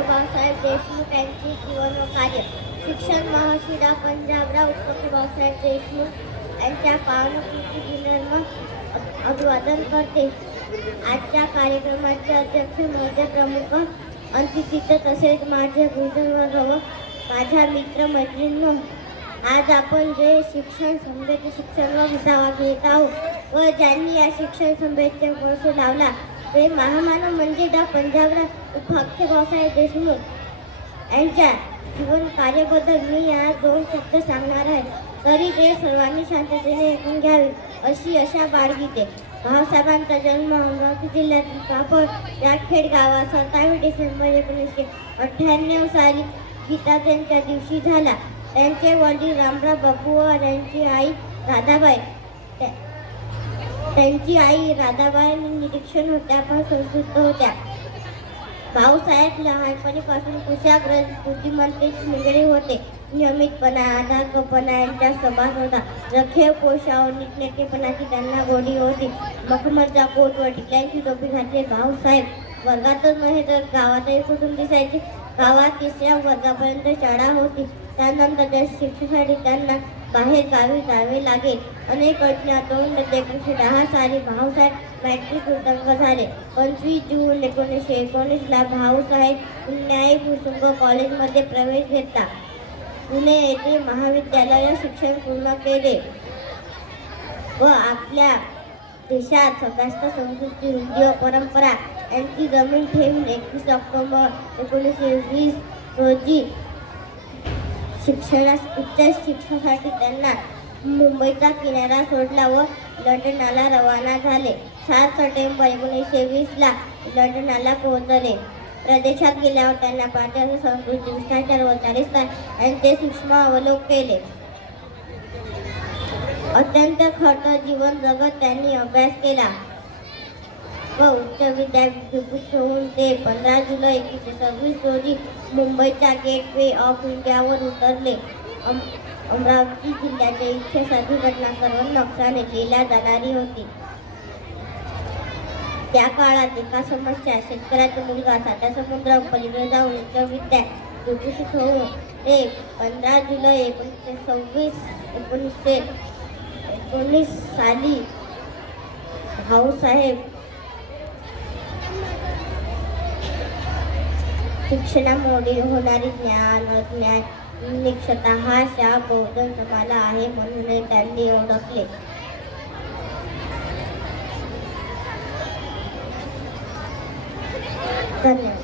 बाबासाहेब देशमुख यांचे जीवन व कार्य शिक्षण महर्षी पंजाबराव उत्पन्न बाबासाहेब देशमुख यांच्या पावनकृती दिनांना अभिवादन करते. आजच्या कार्यक्रमाचे अध्यक्ष महोदय प्रमुख अंतिथित तसेच माझे गुरुवर्ग व माझ्या मित्र मैत्रिणी आज आपण जे शिक्षण संभेचे शिक्षण व विसावा घेत आहोत व ज्यांनी या शिक्षण संभेचे वर्ष लावला ते महामानव म्हणजे डॉ. पंजाबराव उपाख्य भाऊसाहेब देशमुख यांच्या जीवन कार्याबद्दल मी या दोन शब्द सांगणार आहे. तरी ते सर्वांनी शांततेने ऐकून घ्यावे अशी अशा बाळगीते. भाऊसाहेबांचा जन्म अमरावती जिल्ह्यातील कापड या खेड गावात सत्तावीस डिसेंबर एकोणीसशे अठ्ठ्याण्णव साली गीता त्यांच्या दिवशी झाला. त्यांचे वडील रामराव बापू व त्यांची आई राधाबाई. त्या- त्यांची आई राधाबाई निरीक्षण होत्या पण संस्कृत होत्या. भाऊसाहेब लहानपणीपासून कुशाग्रज बुद्धिमत्तेची निगडी होते. नियमितपणा आधारकपणा यांच्या स्वभाव होता. रखेव पोषाव नीटनेटेपणाची त्यांना गोडी होती. मखमलचा कोट व टिकल्यांची टोपी घातली भाऊसाहेब. वर्गातच नव्हे तर गावातही कुठून दिसायचे? गावात तिसऱ्या वर्गापर्यंत शाळा होती. त्यानंतर त्या शिक्षणासाठी त्यांना बाहेर गावी जावे लागेल. अनेक अडचणातून एकोणीसशे दहा साली भाऊसाहेब मॅट्रिक उत्तंग झाले. पंचवीस जून एकोणीसशे एकोणीसला भाऊसाहेब न्याय भुसुंग कॉलेजमध्ये प्रवेश घेतला. पुणे येथे महाविद्यालय शिक्षण पूर्ण केले व आपल्या देशात सदास्त संस्कृती रुढी व परंपरा यांची जमीन ठेवून एकवीस ऑक्टोबर एकोणीसशे वीस रोजी शिक्षणास उच्च शिक्षणासाठी त्यांना मुंबईचा किनारा सोडला व लंडनाला रवाना झाले. सात सप्टेंबर एकोणीसशे वीसला लंडनाला पोहोचले. प्रदेशात गेल्यावर त्यांना पाठ्य संस्कृती भ्रष्टाचार व चारित्र्य यांचे सूक्ष्म अवलोक केले. अत्यंत खर्च जीवन जगत त्यांनी अभ्यास केला. व उच्च विद्यापीठ होऊन ते पंधरा जुलै एकोणीसशे सव्वीस रोजी मुंबईच्या गेटवे ऑफ इंडियावर उतरले. अम- अमरावती जिल्ह्याच्या इच्छेसाठी घटना सर्व नक्षाने केल्या जाणारी होती. त्या काळात एका समस्या शेतकऱ्याचा मुलगा साध्या समुद्र पलीकडे जाऊन उच्च विद्या विकसित होऊन ते पंधरा जुलै एकोणीसशे सव्वीस एकोणीसशे एकोणीस साली भाऊसाहेब शिक्षणामुळे होणारी ज्ञान अज्ञान निक्षता हा शा बौद्ध समाला आहे म्हणून त्यांनी ओळखले. धन्यवाद.